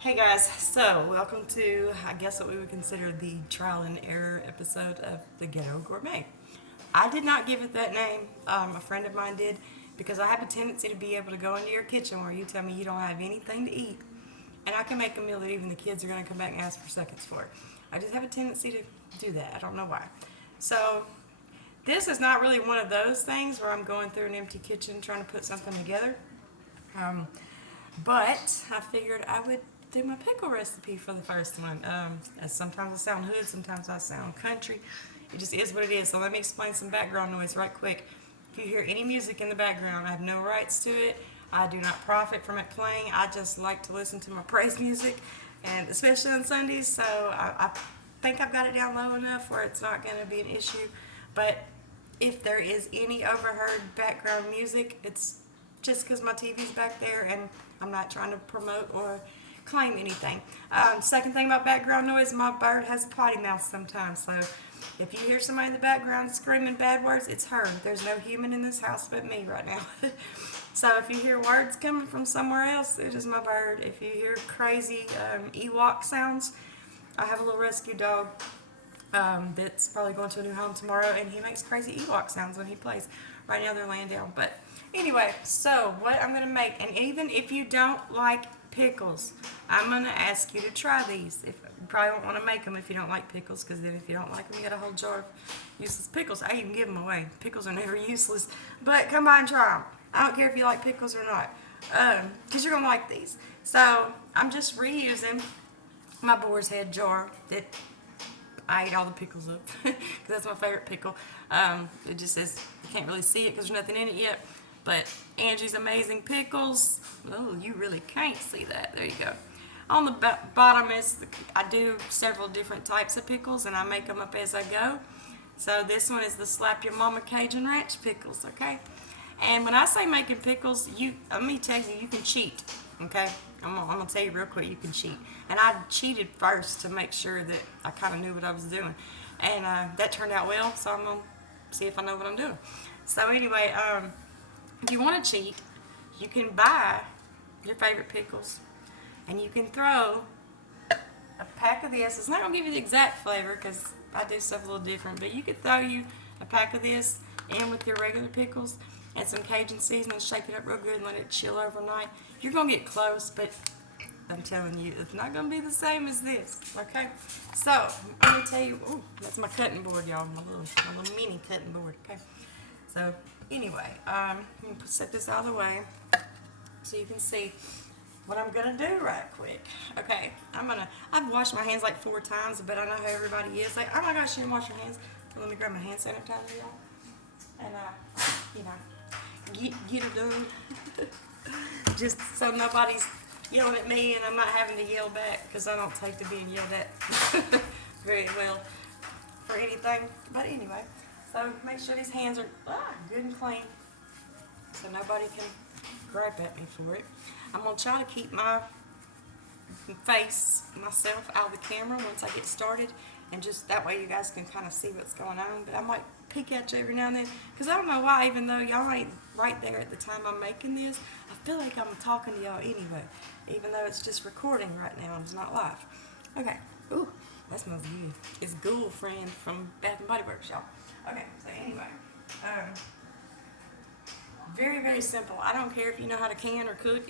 Hey guys, so welcome to, I guess, what we would consider the trial and error episode of the Ghetto Gourmet. I did not give it that name. A friend of mine did because I have a tendency to be able to go into your kitchen where you tell me you don't have anything to eat, and I can make a meal that even the kids are going to come back and ask for seconds for. I just have a tendency to do that. I don't know why. So this is not really one of those things where I'm going through an empty kitchen trying to put something together. Um, but I figured I would do my pickle recipe for the first one. As sometimes I sound hood, sometimes I sound country. It just is what it is. So let me explain some background noise right quick. If you hear any music in the background, I have no rights to it. I do not profit from it playing. I just like to listen to my praise music, and especially on Sundays. So I think I've got it down low enough where it's not going to be an issue. But if there is any overheard background music, it's just because my TV's back there and I'm not trying to promote or claim anything. Second thing about background noise, my bird has a potty mouth sometimes. So if you hear somebody in the background screaming bad words, it's her. There's no human in this house but me right now. So if you hear words coming from somewhere else, it is my bird. If you hear crazy Ewok sounds, I have a little rescue dog that's probably going to a new home tomorrow, and he makes crazy Ewok sounds when he plays. Right now they're laying down. But anyway, so what I'm going to make, and even if you don't like pickles, I'm going to ask you to try these. If you probably won't want to make them if you don't like pickles, because then if you don't like them, you got a whole jar of useless pickles. I even give them away. Pickles are never useless. But come by and try them. I don't care if you like pickles or not, because you're going to like these. So I'm just reusing my boar's head jar that I ate all the pickles up because that's my favorite pickle. It just says you can't really see it because there's nothing in it yet. But Angie's Amazing Pickles. Oh, you really can't see that. There you go. On the bottom is I do several different types of pickles, and I make them up as I go. So this one is the Slap Your Mama Cajun Ranch pickles. Okay. And when I say making pickles, let me tell you, you can cheat. Okay. I'm gonna tell you real quick, you can cheat. And I cheated first to make sure that I kind of knew what I was doing, and that turned out well. So I'm gonna see if I know what I'm doing. So anyway, if you want to cheat, you can buy your favorite pickles, and you can throw a pack of this. It's not gonna give you the exact flavor because I do stuff a little different, but you could throw you a pack of this in with your regular pickles and some Cajun seasoning, shake it up real good and let it chill overnight. You're going to get close, but I'm telling you, it's not going to be the same as this, okay? So, I'm going to tell you, ooh, that's my cutting board, y'all, my little mini cutting board, okay? So, anyway, I'm going to set this out of the way so you can see what I'm going to do right quick. Okay, I've washed my hands like 4 times, but I know how everybody is. Like, oh my gosh, you didn't wash your hands. Well, let me grab my hand sanitizer, y'all. And, you know, get it done. Just so nobody's yelling at me and I'm not having to yell back, because I don't take to being yelled at very well for anything. But anyway, so make sure these hands are good and clean so nobody can gripe at me for it. I'm going to try to keep my face, myself, out of the camera once I get started, and just that way you guys can kind of see what's going on. But I might peek at you every now and then, because I don't know why, even though y'all ain't right there at the time I'm making this, I feel like I'm talking to y'all anyway, even though it's just recording right now and it's not live. Okay, ooh, that smells good. It's Ghoul Friend from Bath and Body Works, y'all. Okay, so anyway, very, very simple. I don't care if you know how to can or cook.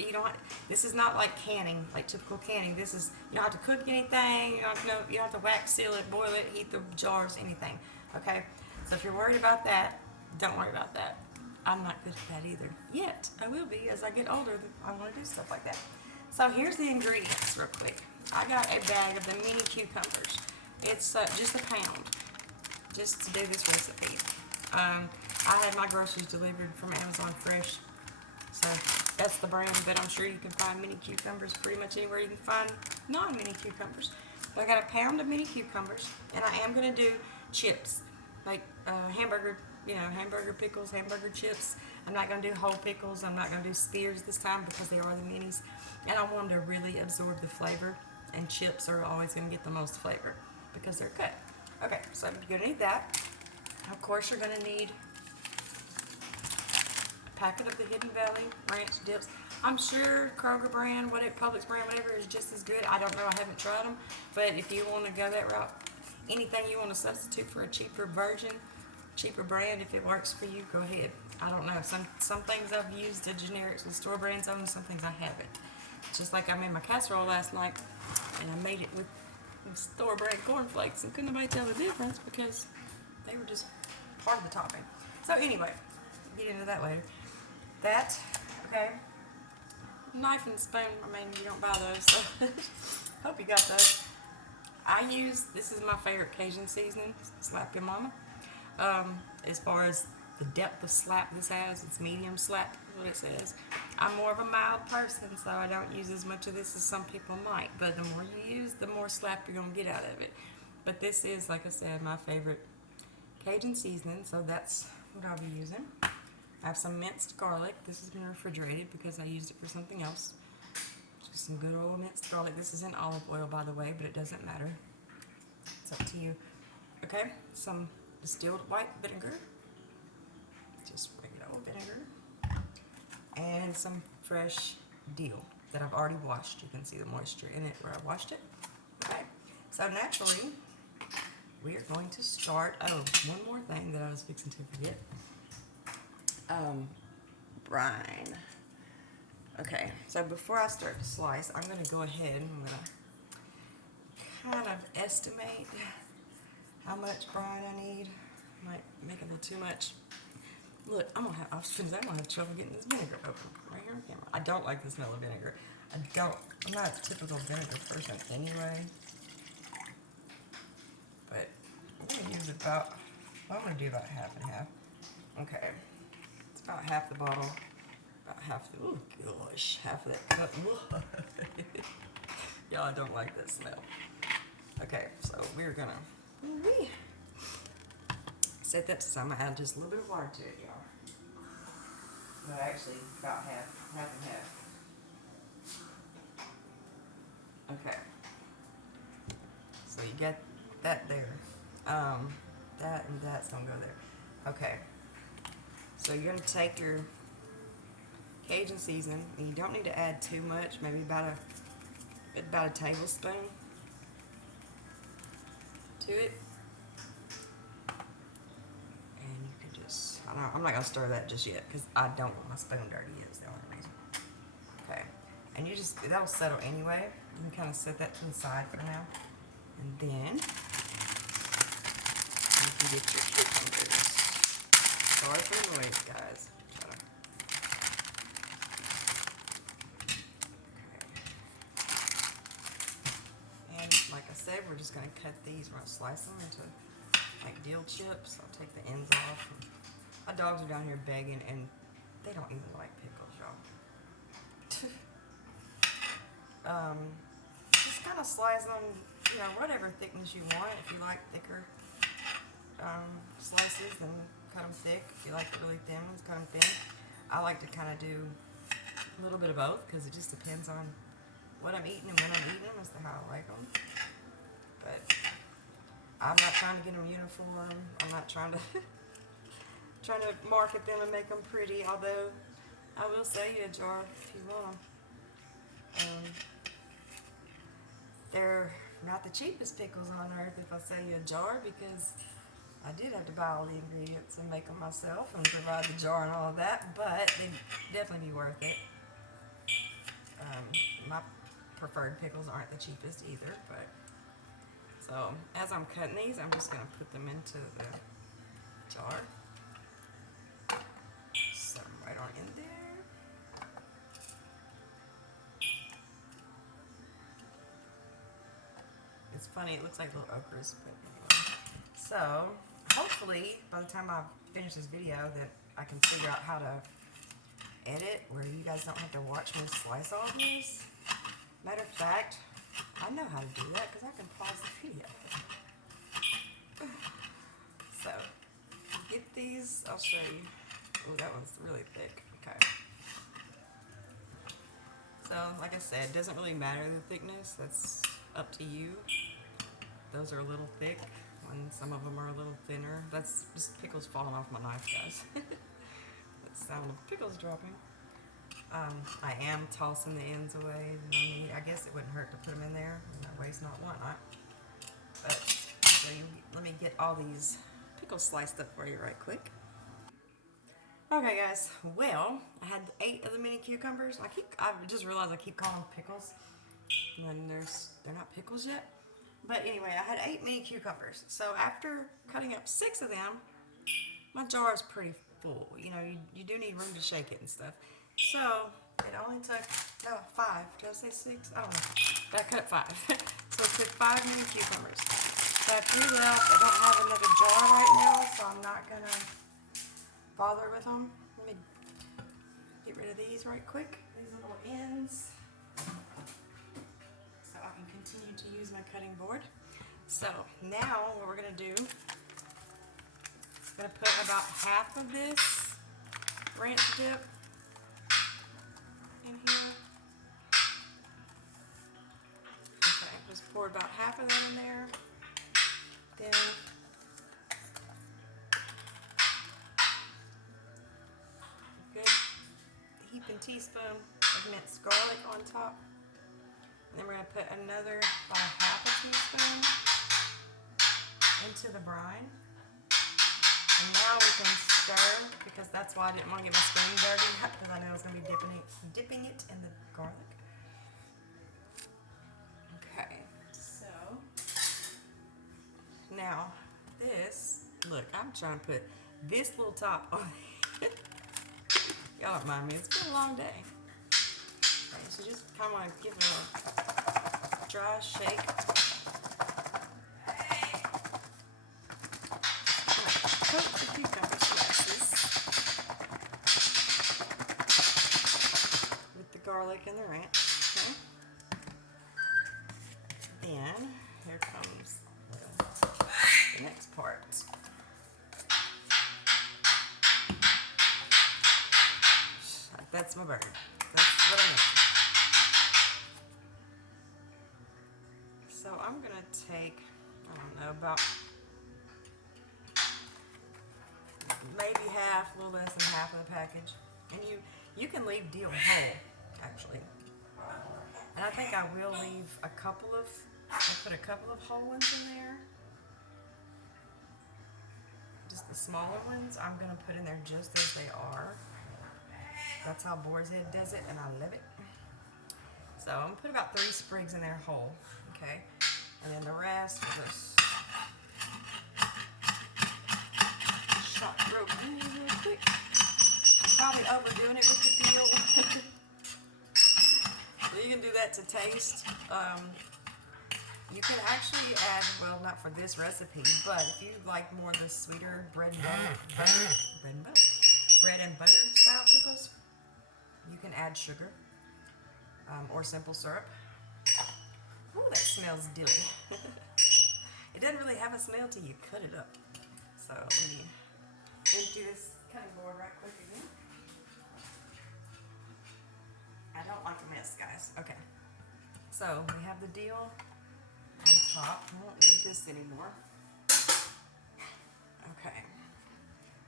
This is not like canning, like typical canning. This is, you don't have to cook anything. You don't have to wax seal it, boil it, heat the jars, anything. Okay? So if you're worried about that, don't worry about that. I'm not good at that either. Yet, I will be as I get older. I want to do stuff like that. So here's the ingredients real quick. I got a bag of the mini cucumbers. It's just a pound, just to do this recipe. I had my groceries delivered from Amazon Fresh, so that's the brand, but I'm sure you can find mini cucumbers pretty much anywhere you can find non-mini cucumbers. But I got a pound of mini cucumbers, and I am going to do chips, like hamburger pickles, hamburger chips. I'm not going to do whole pickles. I'm not going to do spears this time because they are the minis, and I want them to really absorb the flavor, and chips are always going to get the most flavor because they're cut. Okay, so you're going to need that. Of course, you're going to need a packet of the Hidden Valley Ranch dips. I'm sure Kroger brand, Publix brand, whatever is just as good. I don't know. I haven't tried them. But if you want to go that route, anything you want to substitute for a cheaper version, cheaper brand, if it works for you, go ahead. I don't know. Some things I've used the generics with store brands on, and some things I haven't. Just like I made my casserole last night, and I made it with store brand cornflakes, and couldn't nobody tell the difference because they were just part of the topping. So anyway, get into that later. That, okay. Knife and spoon, I mean, you don't buy those, so hope you got those. This is my favorite Cajun seasoning, Slap Your Mama. As far as the depth of slap this has, it's medium slap, is what it says. I'm more of a mild person, so I don't use as much of this as some people might, but the more you use, the more slap you're going to get out of it. But this is, like I said, my favorite Cajun seasoning, so that's what I'll be using. I have some minced garlic. This has been refrigerated because I used it for something else. Just some good old minced garlic. This is in olive oil, by the way, but it doesn't matter. It's up to you. Okay, some distilled white vinegar. Just regular old vinegar. And some fresh dill that I've already washed. You can see the moisture in it where I washed it. Okay, so naturally, we are going to start. Oh, one more thing that I was fixing to forget. Brine. Okay, so before I start to slice, I'm going to go ahead and I'm going to kind of estimate how much brine I need. Might make a little too much. Look, I'm gonna have trouble getting this vinegar open right here on camera. I don't like the smell of vinegar. I'm not a typical vinegar person anyway. But I'm gonna use I'm gonna do about half and half. Okay. It's about half the bottle. About half the, oh gosh, half of that cup. Y'all, I don't like that smell. Okay, so we're gonna set that aside. I'm gonna add just a little bit of water to it, y'all. But actually, about half and half. Okay. So you get that there. That and that's gonna go there. Okay. So you're gonna take your Cajun seasoning, and you don't need to add too much. Maybe about a tablespoon to it. And you can just, I'm not gonna stir that just yet because I don't want my spoon dirty. Is the only reason. Okay. And that'll settle anyway. You can kind of set that to the side for now. And then you can get your cucumbers. Sorry for the noise, guys. Okay. And like I said, we're just going to cut these. We're going to slice them into like dill chips. I'll take the ends off. My dogs are down here begging, and they don't even like pickles, y'all. Just kind of slice them, whatever thickness you want. If you like thicker slices, then cut them thick. If you like the really thin ones, cut them thin. I like to kind of do a little bit of both because it just depends on what I'm eating and when I'm eating them as to how I like them. But I'm not trying to get them uniform. I'm not trying to market them and make them pretty, although I will sell you a jar if you want them. They're not the cheapest pickles on earth if I sell you a jar, because I did have to buy all the ingredients and make them myself and provide the jar and all of that, but they'd definitely be worth it. My preferred pickles aren't the cheapest either, but so as I'm cutting these, I'm just going to put them into the jar. Set them right on in there. It's funny, it looks like little okras, but anyway. So, hopefully, by the time I finish this video, that I can figure out how to edit where you guys don't have to watch me slice all this. Matter of fact, I know how to do that because I can pause the video. So, get these, I'll show you. Oh, that one's really thick. Okay. So, like I said, it doesn't really matter the thickness. That's up to you. Those are a little thick, and some of them are a little thinner. That's just pickles falling off my knife, guys. That sound of pickles dropping. I am tossing the ends away. I guess it wouldn't hurt to put them in there. That way's not whatnot. But let me get all these pickles sliced up for you right quick. Okay, guys. Well, I had 8 of the mini cucumbers. I just realized I keep calling them pickles, and they're not pickles yet. But anyway, I had 8 mini cucumbers. So after cutting up 6 of them, my jar is pretty full. You know, you do need room to shake it and stuff. So it only took 5. Did I say 6? I don't know. But I cut 5. So it took 5 mini cucumbers. So I have 3 left. I don't have another jar right now, so I'm not gonna bother with them. Let me get rid of these right quick. These little ends. So I can continue to use my cutting board. So now what we're gonna do, I'm gonna put about half of this ranch dip in here. Okay, just pour about half of that in there. Then a good heaping teaspoon of minced garlic on top. And then we're going to put another about half a teaspoon into the brine. And now we can stir, because that's why I didn't want to get my spoon dirty, because I know I was going to be dipping it in the garlic. Okay, so now this, look, I'm trying to put this little top on it. Y'all don't mind me, it's been a long day. Okay, so just kind of want to give it a dry shake. Coat the cucumber slices with the garlic and the ranch. Okay. Then here comes the next part. That's my bird. That's what I meant. So I'm gonna take, I don't know, about maybe half, a little less than half of the package. And you can leave deal whole, actually. And I think I will leave I'll put a couple of whole ones in there. Just the smaller ones, I'm gonna put in there just as they are. That's how Boar's Head does it, and I love it. So I'm gonna put about 3 sprigs in there whole, okay? And then the rest will just chop real quick. I'm probably overdoing it with the deal. So you can do that to taste. You can actually add, well, not for this recipe, but if you like more of the sweeter bread and butter style pickles, you can add sugar or simple syrup. Ooh, that smells dilly. It doesn't really have a smell till you cut it up. So let me empty this cutting board right quick again. I don't like a mess, guys. Okay. So we have the deal on top. I won't need this anymore. Okay.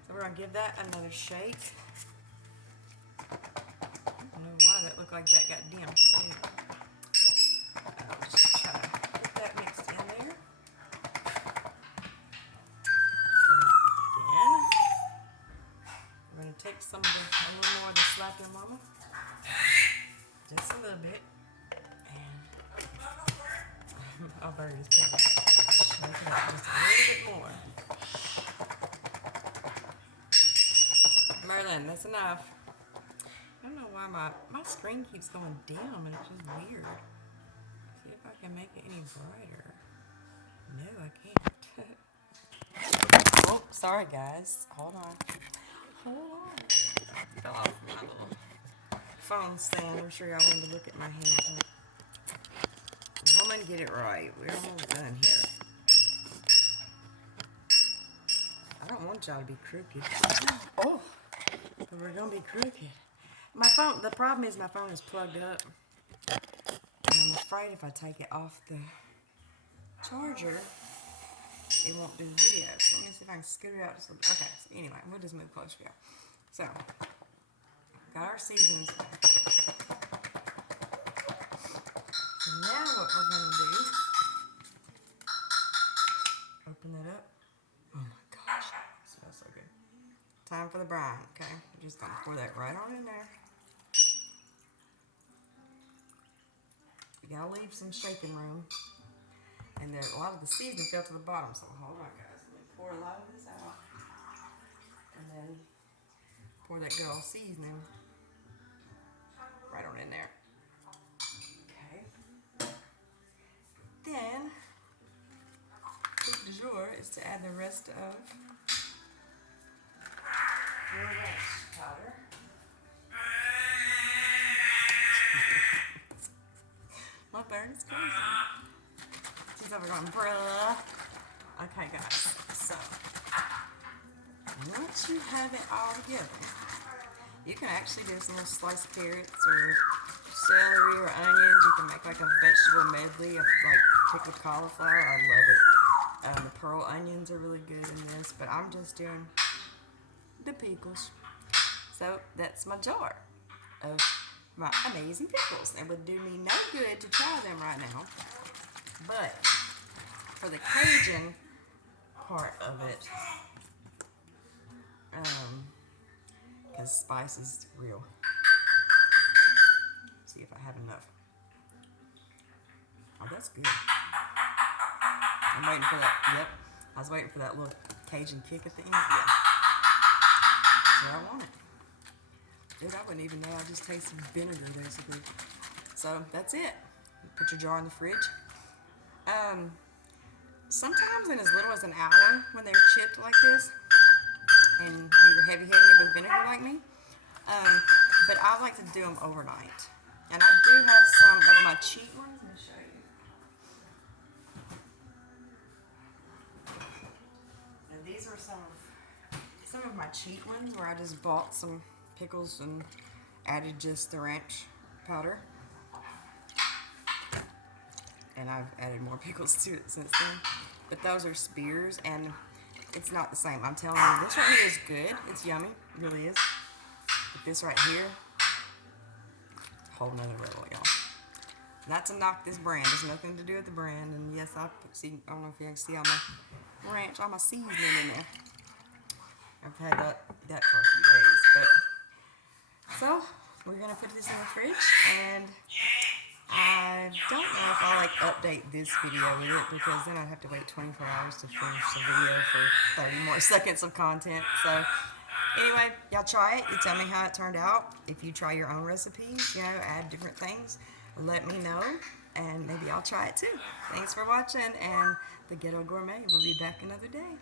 So we're going to give that another shake. I don't know why that looked like that got dim. Anyway, I'll just try to get that mixed in there. And then we're going to take a little more of the Slap Your Mama. Just a little bit. And I'll bury this pepper. Shake it up just a little bit more. Merlin, that's enough. I don't know why my screen keeps going dim, and it's just weird. See if I can make it any brighter. No, I can't. Oh, sorry guys. Hold on. Fell off my little phone stand. I'm sure y'all wanted to look at my hand. Woman, get it right. We're almost done here. I don't want y'all to be crooked. Oh, but we're gonna be crooked. My phone. The problem is my phone is plugged up, and I'm afraid if I take it off the charger, it won't do the video. So let me see if I can scoot it out. Okay. So anyway, we'll just move closer. So got our seasonings back. So now what we're going to do, open it up. Oh my gosh, it smells so good. Time for the brine, okay? I'm just going to pour that right on in there. You gotta leave some shaking room. And then a lot of the seasoning fell to the bottom, so hold on guys. Let me pour a lot of this out. And then pour that good old seasoning right on in there. Okay. Then, trick du jour is to add the rest of your ranch powder. My bird is crazy. She's over going, bruh. Okay, guys. So, once you have it all together, you can actually do some little sliced carrots or celery or onions. You can make like a vegetable medley of like pickled cauliflower. I love it. The pearl onions are really good in this, but I'm just doing the pickles. So that's my jar of my amazing pickles. It would do me no good to try them right now, but for the Cajun part of it, because spice is real. See if I have enough. Oh, that's good. I'm waiting for that. Yep, I was waiting for that little Cajun kick at the end. Yeah, that's where I want it. Dude, I wouldn't even know. I just tasted vinegar basically. So that's it. Put your jar in the fridge. Sometimes in as little as an hour when they're chipped like this, and you're heavy-handed with vinegar like me. But I like to do them overnight. And I do have some of my cheap ones. Let me show you. And these are some of my cheap ones where I just bought some pickles and added just the ranch powder. And I've added more pickles to it since then. But those are spears, and it's not the same. I'm telling you, this right here is good. It's yummy. It really is. But this right here, whole nother level, y'all. Not to knock this brand. There's nothing to do with the brand. And yes, I don't know if you can see all my ranch, all my seasoning in there. I've had that for a few days. But so we're gonna put this in the fridge, and I don't know if I'll like update this video with it, because then I'd have to wait 24 hours to finish the video for 30 more seconds of content. So anyway, y'all try it. You tell me how it turned out. If you try your own recipes, you know, add different things, let me know, and maybe I'll try it too. Thanks for watching, and the Ghetto Gourmet will be back another day.